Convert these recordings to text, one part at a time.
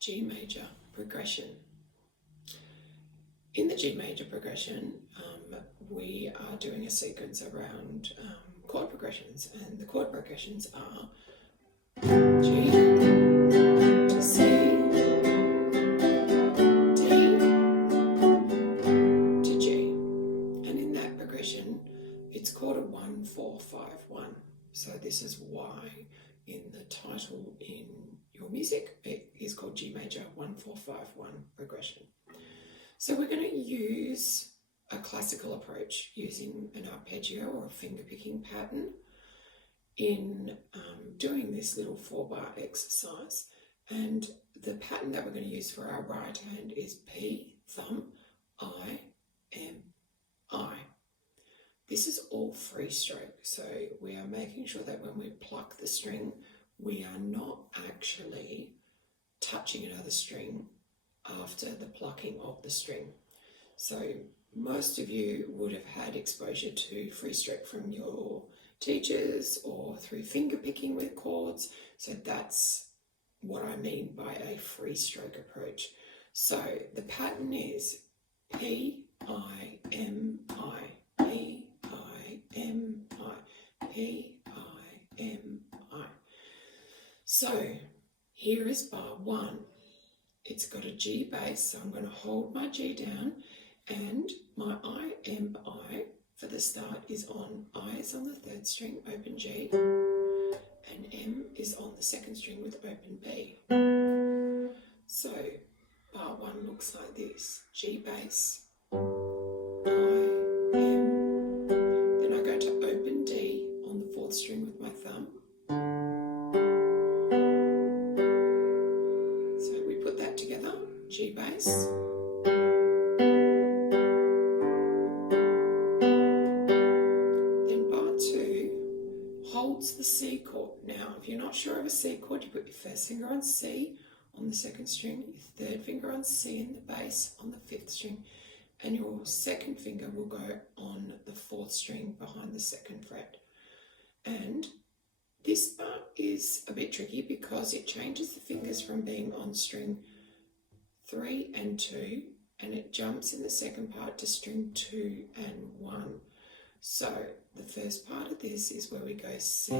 G major progression. In the G major progression, we are doing a sequence around chord progressions, and the chord progressions are G to C, D to G. And in that progression, it's called a 1-4-5-1. So this is why in the title in your music, it is called G major 1-4-5-1 progression. So we're going to use a classical approach using an arpeggio or a finger picking pattern in doing this little 4-bar exercise. And the pattern that we're going to use for our right hand is P, thumb, I, M, I. This is all free stroke, so we are making sure that when we pluck the string, we are not actually touching another string after the plucking of the string. So most of you would have had exposure to free stroke from your teachers or through finger picking with chords. So that's what I mean by a free stroke approach. So the pattern is P, I, M, I, P, I, M, I, P, I, M, I. So here is bar 1. It's got a G bass, so I'm going to hold my G down, and my I, M, I for the start is on. I is on the 3rd string, open G, and M is on the 2nd string with open B. So bar 1 looks like this: G bass, I, M, then I go to open D on the 4th string with my thumb. Together, G bass, then bar 2 holds the C chord. Now, if you're not sure of a C chord, you put your 1st finger on C on the 2nd string, your 3rd finger on C in the bass on the 5th string, and your 2nd finger will go on the 4th string behind the 2nd fret. And this part is a bit tricky because it changes the fingers from being on string 3 and 2, and it jumps in the second part to string 2 and 1. So the first part of this is where we go C,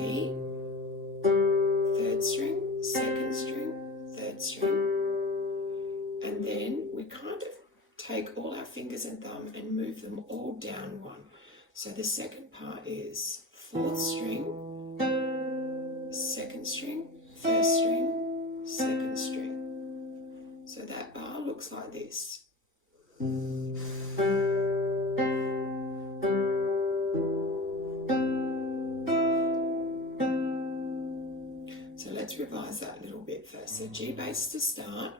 3rd string, 2nd string, 3rd string, and then we kind of take all our fingers and thumb and move them all down 1. So the second part is 4th string, 2nd string, 1st string, 2nd string. So that bar looks like this. So let's revise that a little bit first. So G bass to start,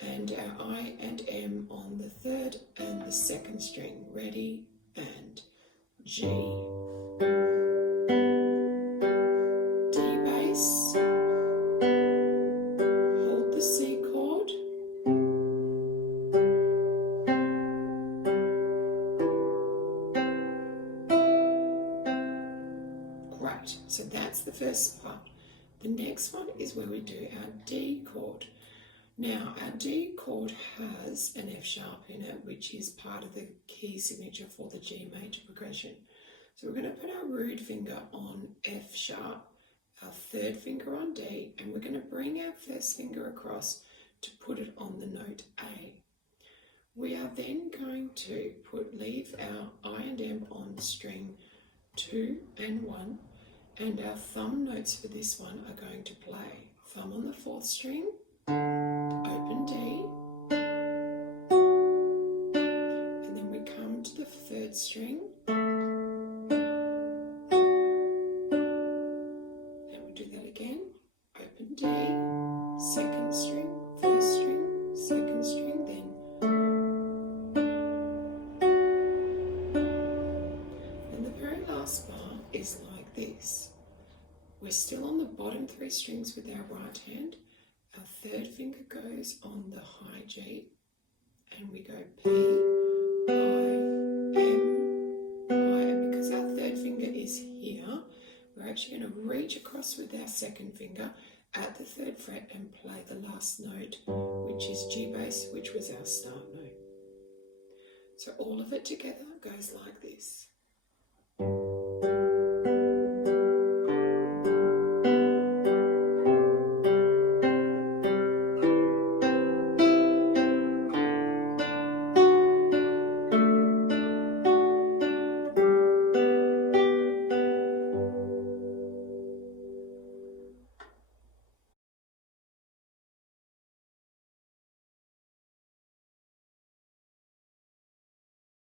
and our I and M on the 3rd and the 2nd string. Ready, and G. D bass. Hold the C chord. Great. So that's the first part. The next one is where we do our D chord. Now, our D chord has an F sharp in it, which is part of the key signature for the G major progression. So we're going to put our root finger on F sharp, our 3rd finger on D, and we're going to bring our 1st finger across to put it on the note A. We are then going to leave our I and M on string 2 and 1, and our thumb notes for this one are going to play thumb on the 4th string, open D, and then we come to the 3rd string, and we do that again, open D, 2nd string, 1st string, 2nd string, then, and the very last bar is like this. We're still on the bottom 3 strings with our right hand. Our 3rd finger goes on the high G, and we go P, I, M, I, and because our 3rd finger is here, we're actually going to reach across with our 2nd finger at the 3rd fret and play the last note, which is G bass, which was our start note. So all of it together goes like this.